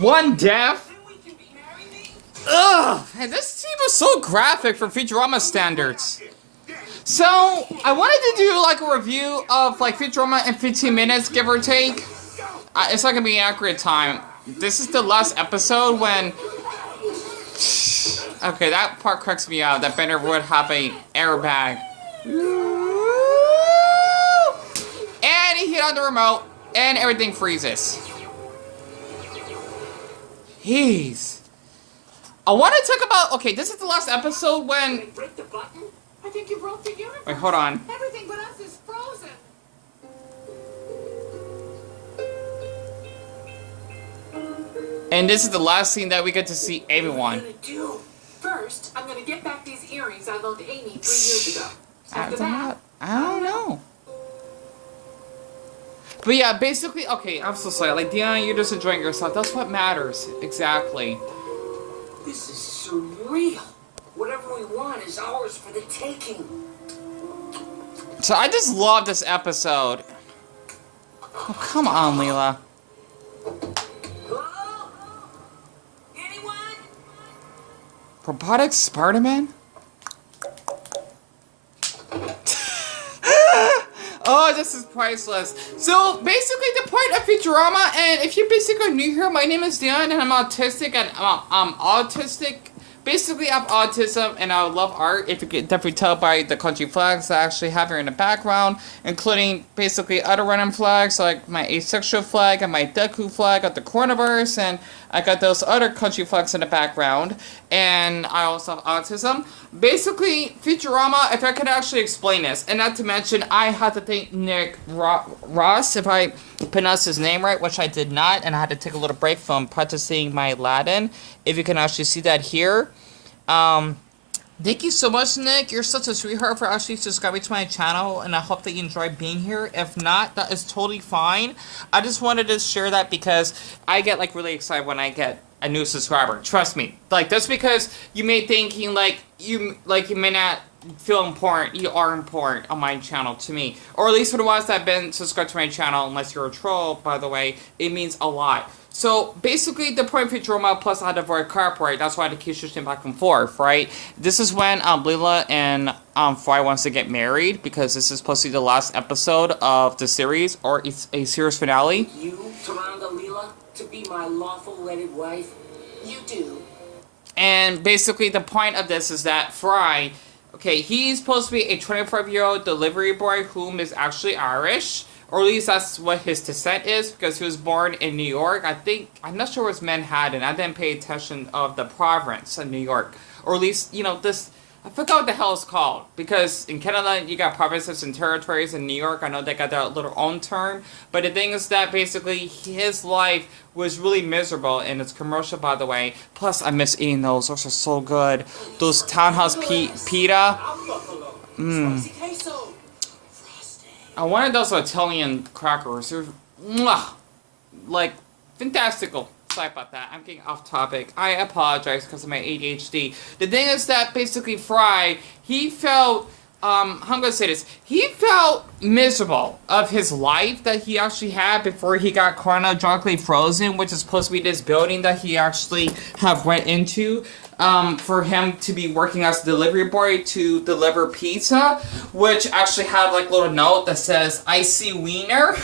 One death? Ugh! And this scene was so graphic for Futurama standards. So, I wanted to do like a review of like Futurama in 15 minutes, give or take. It's not gonna be an accurate time. This is the last episode when... Okay, that part cracks me out, that Bender would have a airbag. And he hit on the remote, and everything freezes. Jeez. I want to talk about... Okay, this is the last episode when... I think you broke the universe. Wait, hold on. Everything but us is frozen. And this is the last scene that we get to see everyone. What are you gonna do? First, I'm gonna get back these earrings I loaned Amy 3 years ago. After that, I don't know. But yeah, basically, okay, I'm so sorry. Like, Diana, you're just enjoying yourself. That's what matters. Exactly. This is surreal. Whatever we want is ours for the taking. So I just love this episode. Oh, come on, Leela. Hello? Anyone? Robotic Spider-Man? Oh, this is priceless. So, basically, the point of Futurama, and if you're basically new here, my name is Dan, and I'm autistic, and I'm autistic. Basically, I have autism, and I love art, if you can definitely tell by the country flags that I actually have here in the background, including, basically, other random flags, like my asexual flag, and my Deku flag of the coronavirus, and I got those other country flags in the background, and I also have autism. Basically, Futurama, if I could actually explain this, and not to mention, I had to thank Nick Ross, if I pronounced his name right, which I did not, and I had to take a little break from practicing my Latin, if you can actually see that here. Thank you so much, Nick. You're such a sweetheart for actually subscribing to my channel, and I hope that you enjoy being here. If not, that is totally fine. I just wanted to share that because I get, like, really excited when I get a new subscriber. Trust me. Like, just because you may thinking, like, you may not feel important, you are important on my channel to me. Or at least for the ones that have been subscribed to my channel, unless you're a troll, by the way, it means a lot. So, basically, the point of Futurama, plus I had to avoid copyright, that's why I had to keep switching back and forth, right? This is when Leela and Fry wants to get married, because this is supposed to be the last episode of the series, or it's a series finale. You, Taranda Leela, to be my lawful wedded wife? You do. And basically, the point of this is that Fry, okay, he's supposed to be a 25-year-old delivery boy whom is actually Irish. Or at least that's what his descent is, because he was born in New York. I'm not sure it was Manhattan. I didn't pay attention of the province of New York. Or at least, you know, I forgot what the hell it's called. Because in Canada, you got provinces and territories. In New York, I know they got their little own term. But the thing is that basically his life was really miserable. And it's commercial, by the way. Plus, I miss eating those. Those are so good. Those Townhouse Pita. Mmm. I wanted those Italian crackers. They're, like, fantastical. Sorry about that. I'm getting off topic. I apologize because of my ADHD. The thing is that basically Fry, he felt, how am I going to say this? He felt miserable of his life that he actually had before he got chronologically frozen, which is supposed to be this building that he actually went into. For him to be working as a delivery boy to deliver pizza, which actually had like a little note that says, "I see wiener."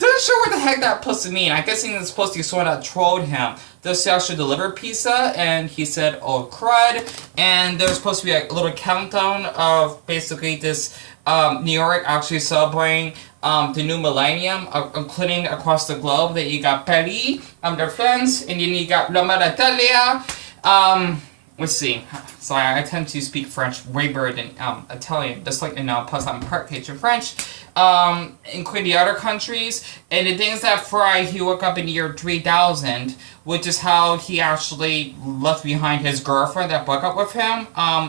Not sure what the heck that supposed to mean. I guess it's supposed to be someone that trolled him. Just to actually deliver pizza, and he said, "Oh crud," and there's supposed to be a little countdown of basically this New York actually celebrating the new millennium, including across the globe. That you got Paris, their friends, and then you got Roma d'Italia. Let's see. Sorry, I tend to speak French way better than Italian. Just like, plus I'm part Haitian French. Including the other countries. And the thing is that Fry, he woke up in the year 3000, which is how he actually left behind his girlfriend that broke up with him.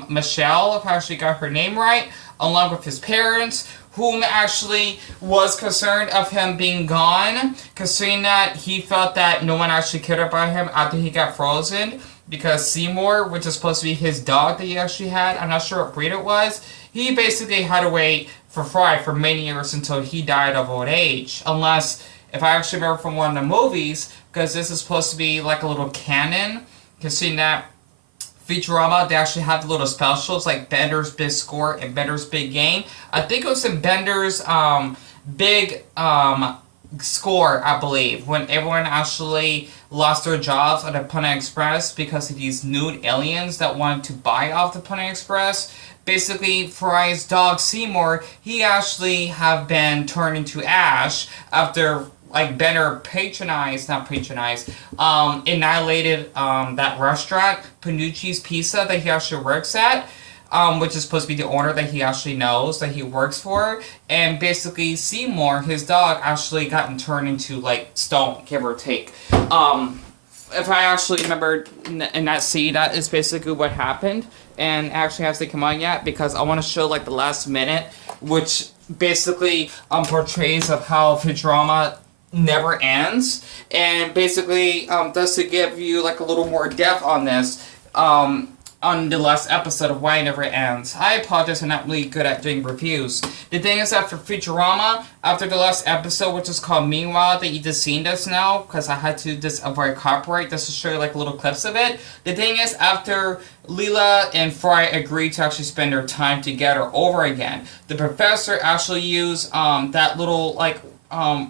Michelle, if I actually got her name right, along with his parents, whom actually was concerned of him being gone, considering that he felt that no one actually cared about him after he got frozen. Because Seymour, which is supposed to be his dog that he actually had, I'm not sure what breed it was, he basically had to wait for Fry for many years until he died of old age. Unless if I actually remember from one of the movies, because this is supposed to be like a little canon, considering that Futurama, they actually have the little specials like Bender's Big Score and Bender's Big Game. I think it was in Bender's big score, I believe, when everyone actually lost their jobs at the Pony Express because of these nude aliens that wanted to buy off the Pony Express. Basically, Fry's dog Seymour, he actually have been turned into ash after like Bender annihilated that restaurant, Panucci's Pizza, that he actually works at. Which is supposed to be the owner that he actually knows, that he works for. And basically, Seymour, his dog, actually gotten turned into, like, stone, give or take. If I actually remember in that scene, that is basically what happened. And actually hasn't come on yet, because I want to show, like, the last minute, which basically portrays of how Futurama never ends. And basically, just to give you, like, a little more depth on this, on the last episode of Why It Never Ends. I apologize, I'm not really good at doing reviews. The thing is that for Futurama, after the last episode, which is called Meanwhile, that you just seen this now, because I had to just avoid copyright, just to show you like little clips of it. The thing is, after Leela and Fry agreed to actually spend their time together over again, the professor actually used that little like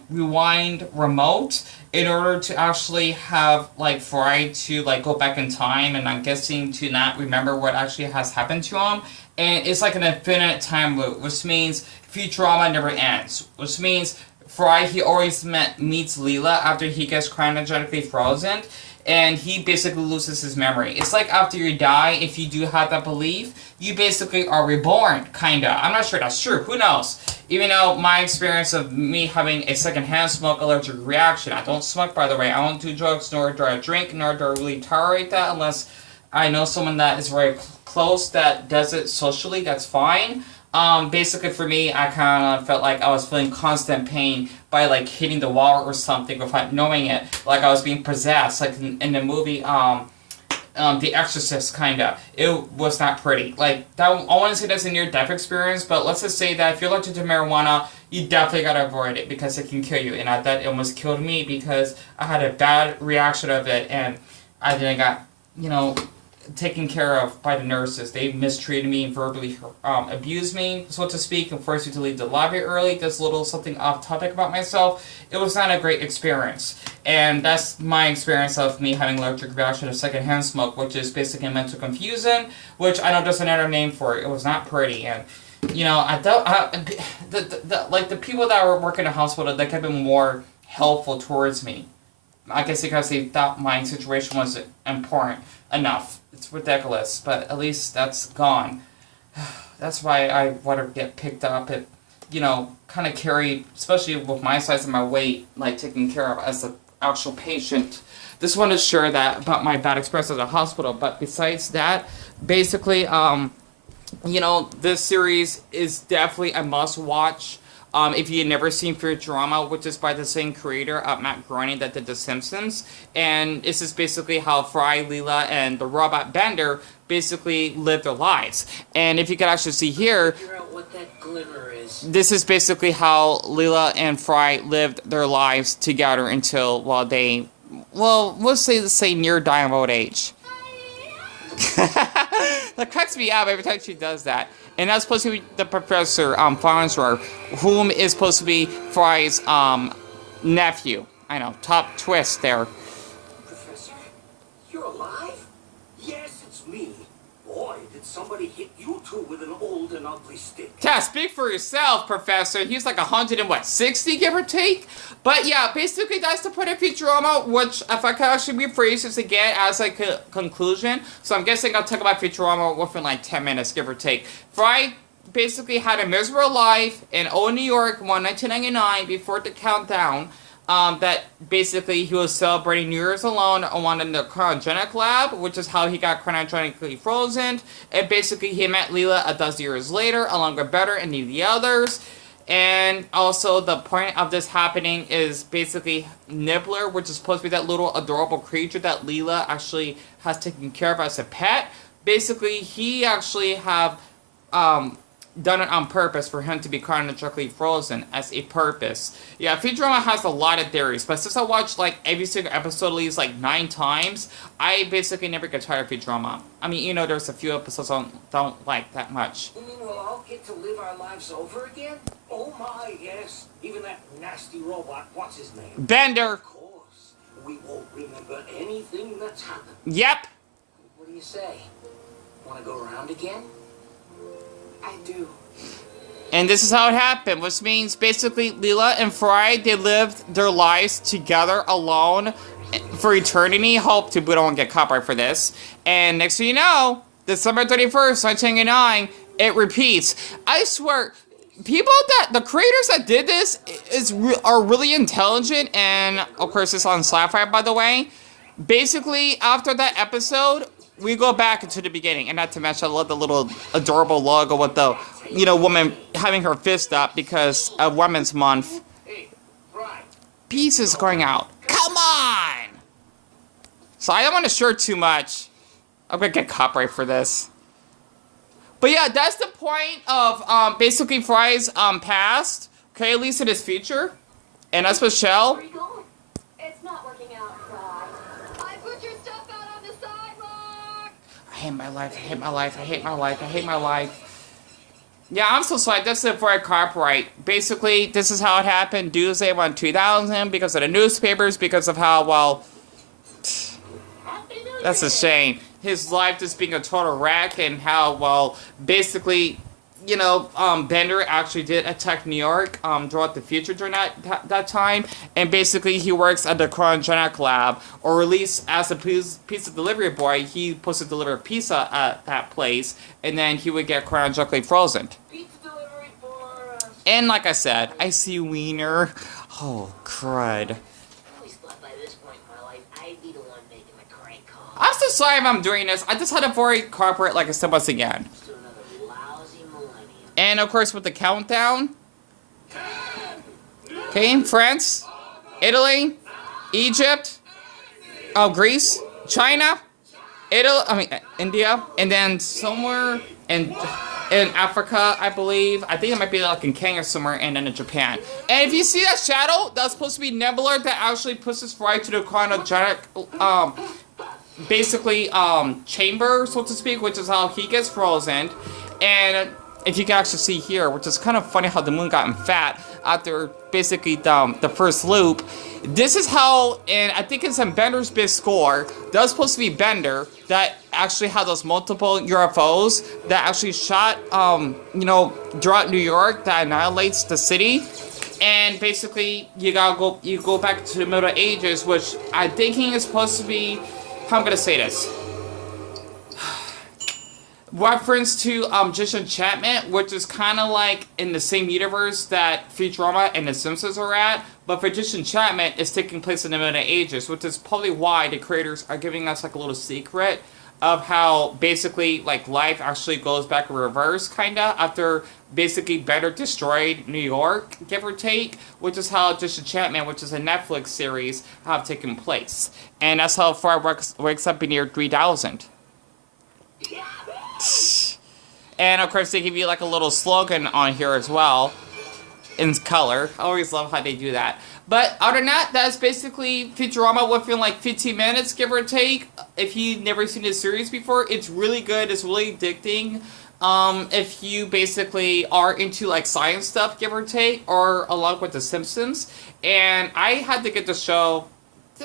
rewind remote in order to actually have like Fry to like go back in time, and I'm guessing to not remember what actually has happened to him. And it's like an infinite time loop, which means Futurama never ends, which means Fry, he always meets Leela after he gets cryogenically frozen, and he basically loses his memory. It's like after you die, if you do have that belief, you basically are reborn, kinda. I'm not sure that's true, who knows? Even though my experience of me having a secondhand smoke allergic reaction, I don't smoke, by the way, I don't do drugs, nor do I drink, nor do I really tolerate that, unless I know someone that is very close that does it socially, that's fine. Basically for me, I kind of felt like I was feeling constant pain by like hitting the wall or something without knowing it, like I was being possessed, like in the movie, The Exorcist, kinda. It was not pretty. Like, that, I want to say that's a near-death experience, but let's just say that if you're allergic to marijuana, you definitely gotta avoid it, because it can kill you, and that almost killed me, because I had a bad reaction of it, and I then got, you know, taken care of by the nurses. They mistreated me and verbally abused me, so to speak, and forced me to leave the lobby early. Just a little something off topic about myself. It was not a great experience. And that's my experience of me having allergic reaction to secondhand smoke, which is basically mental confusion, which I know there's another name for it. It was not pretty. And, you know, I thought, like, the people that were working in the hospital, they kept been more helpful towards me. I guess because they thought my situation was important enough. It's ridiculous, but at least that's gone. That's why I want to get picked up and, you know, kind of carry, especially with my size and my weight, like taken care of as an actual patient. Just want to share that about my bad experience at the hospital. But besides that, basically, you know, this series is definitely a must-watch. If you've never seen Futurama, which is by the same creator, Matt Groening, that did The Simpsons. And this is basically how Fry, Leela, and the robot Bender basically live their lives. And if you can actually see here, Figure out what that glimmer is. this is basically how Leela and Fry lived their lives together until, well, they, well, let's say near dying old age. That cracks me up every time she does that. And that's supposed to be the Professor Farnsworth, whom is supposed to be Fry's nephew. I know, top twist there. Professor, you're alive? Yes, it's me. Boy, did somebody hit you two with an old and ugly stick. Yeah, speak for yourself, Professor. He's like 160, give or take? But yeah, basically that's the point of Futurama, which, if I could actually rephrase this again as a conclusion, so I'm guessing I'll talk about Futurama within like 10 minutes, give or take. Fry basically had a miserable life in old New York, 1999, before the countdown, that basically he was celebrating New Year's alone on in the cryogenic lab, which is how he got cryogenically frozen. And basically he met Leela a dozen years later, along with Better and the others. And also the point of this happening is basically Nibbler, which is supposed to be that little adorable creature that Leela actually has taken care of as a pet. Basically, he actually have done it on purpose for him to be chronologically frozen as a purpose. Yeah, Futurama has a lot of theories, but since I watched like every single episode at least like 9 times, I basically never get tired of Futurama. I mean, you know, there's a few episodes I don't like that much. You mean we'll all get to live our lives over again? Oh my, yes. Even that nasty robot, what's his name? Bender! Of course. We won't remember anything that's happened. Yep! What do you say? Want to go around again? I do. And this is how it happened, which means basically Leela and Fry, they lived their lives together alone for eternity. Hope to we don't get copyright for this. And next thing you know, December 31st, 1999, it repeats. I swear, the creators that did this are really intelligent, and of course it's on sci-fi, by the way. Basically, after that episode, we go back into the beginning, and not to mention, I love the little adorable logo with the, you know, woman having her fist up because of Women's Month. Hey, right. Pieces going out. Come on! So I don't want to share too much. I'm gonna get copyright for this. But yeah, that's the point of basically Fry's past. Okay, at least in his future. And that's Michelle. Where are you going? It's not working out, Fry. I put your stuff out on the sidewalk! I hate my life, I hate my life, I hate my life, I hate my life. Yeah, I'm so sorry. That's it for a copyright. Basically, this is how it happened. Doomsday won 2000 because of the newspapers, because of how, well, that's a shame. His life just being a total wreck, and how, well, basically, you know, Bender actually did attack New York throughout the future during that time, and basically he works at the cryogenic lab, or at least as a pizza delivery boy, he supposed to deliver pizza at that place, and then he would get cryogenically frozen. Pizza delivery for us. And like I said, I see Wiener. Oh, crud. I always thought by this point in my life, I'd be the one making the crank call. I'm so sorry if I'm doing this. I just had to avoid copyright, like I said once again. To another lousy millennium. And of course with the countdown. Okay, France, Italy, Egypt, Greece, China, India, and then somewhere in Africa, I believe. I think it might be like in Kenya somewhere, and then in Japan. And if you see that shadow, that's supposed to be Nebula that actually pushes right to the cryogenic, basically, chamber, so to speak, which is how he gets frozen. And if you can actually see here, which is kind of funny how the moon gotten fat after basically the first loop. This is how, and I think it's in Bender's big score, that's supposed to be Bender that actually had those multiple UFOs that actually shot, you know, throughout New York that annihilates the city. And basically, you go back to the Middle Ages, which I'm thinking is supposed to be, how I'm gonna say this, reference to Disenchantment, which is kind of like in the same universe that Futurama and The Simpsons are at, but for Disenchantment, it's taking place in the Middle Ages, which is probably why the creators are giving us like a little secret of how basically like life actually goes back in reverse, kinda, after basically Bender destroyed New York, give or take, which is how Disenchantment, which is a Netflix series, have taken place. And that's how Far wakes up in year 3000. And of course they give you like a little slogan on here as well in color. I always love how they do that. But other than that, that's basically Futurama within like 15 minutes, give or take. If you've never seen this series before, it's really good. It's really addicting. If you basically are into like science stuff, give or take, or along with The Simpsons. And I had to get the show,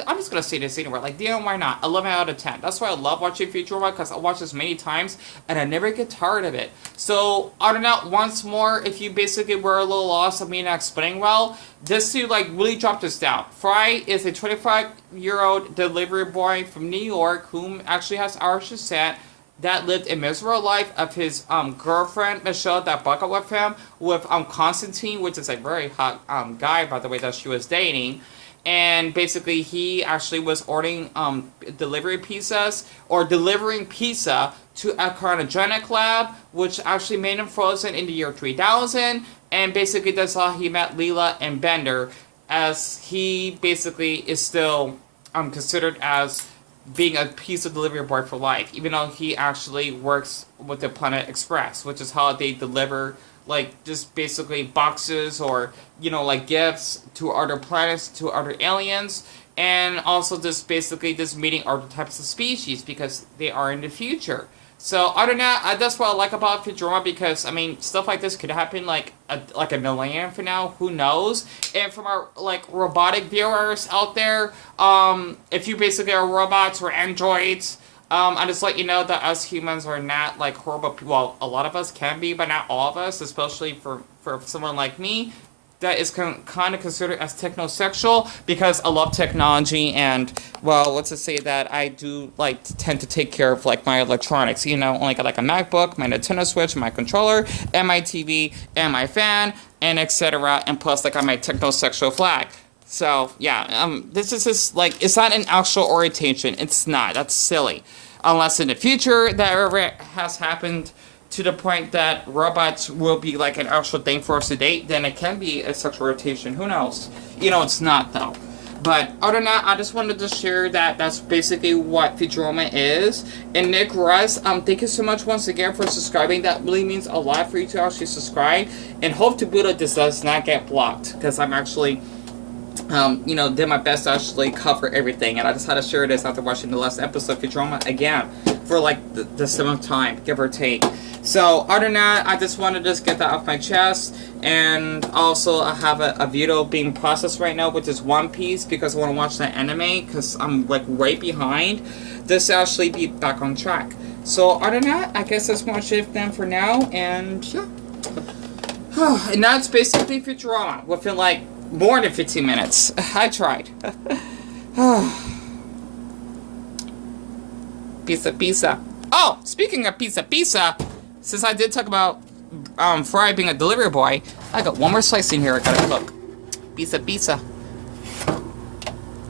I'm just gonna say this anywhere, like, damn, why not? 11 out of 10. That's why I love watching Futurama, because I watch this many times, and I never get tired of it. So, other than that, once more, if you basically were a little lost of me not explaining well, just to, like, really drop this down. Fry is a 25-year-old delivery boy from New York, whom actually has Irish descent, that lived a miserable life of his girlfriend, Michelle, that broke up with him, with Constantine, which is a very hot guy, by the way, that she was dating. And basically, he actually was ordering delivering pizza to a cryogenic lab, which actually made him frozen in the year 3000. And basically, that's how he met Leela and Bender, as he basically is still considered as being a pizza delivery boy for life, even though he actually works with the Planet Express, which is how they deliver, like, just basically boxes or, you know, like, gifts to other planets, to other aliens, and also just basically just meeting other types of species, because they are in the future. So, other than that, that's what I like about Futurama, because, I mean, stuff like this could happen, like a millennium from now, who knows? And from our, like, robotic viewers out there, if you basically are robots or androids, I just let you know that us humans are not, like, horrible people. Well, a lot of us can be, but not all of us, especially for someone like me, that is kind of considered as technosexual, because I love technology, and, well, let's just say that I do, like, tend to take care of, like, my electronics, you know, like a MacBook, my Nintendo Switch, my controller, and my TV, and my fan, and etc., and plus, like, on my technosexual flag. So, yeah, this is just, like, it's not an actual orientation. It's not. That's silly. Unless in the future that ever has happened to the point that robots will be, like, an actual thing for us to date, then it can be a sexual orientation. Who knows? You know, it's not, though. But other than that, I just wanted to share that that's basically what Futurama is. And Nick Russ, thank you so much once again for subscribing. That really means a lot for you to actually subscribe. And hope to Buddha this does not get blocked, because I'm actually... you know, did my best to actually cover everything, and I just had to share this after watching the last episode of Futurama again, for like the 7th time, give or take. So, other than that, I just wanted to just get that off my chest, and also I have a video being processed right now, which is One Piece, because I want to watch that anime, because I'm like way behind, this to actually be back on track. So, other than that, I guess that's watch it then for now, and yeah. And that's basically Futurama, within like more than 15 minutes. I tried. Pizza. Oh, speaking of pizza, since I did talk about Fry being a delivery boy, I got one more slice in here I gotta cook. Pizza.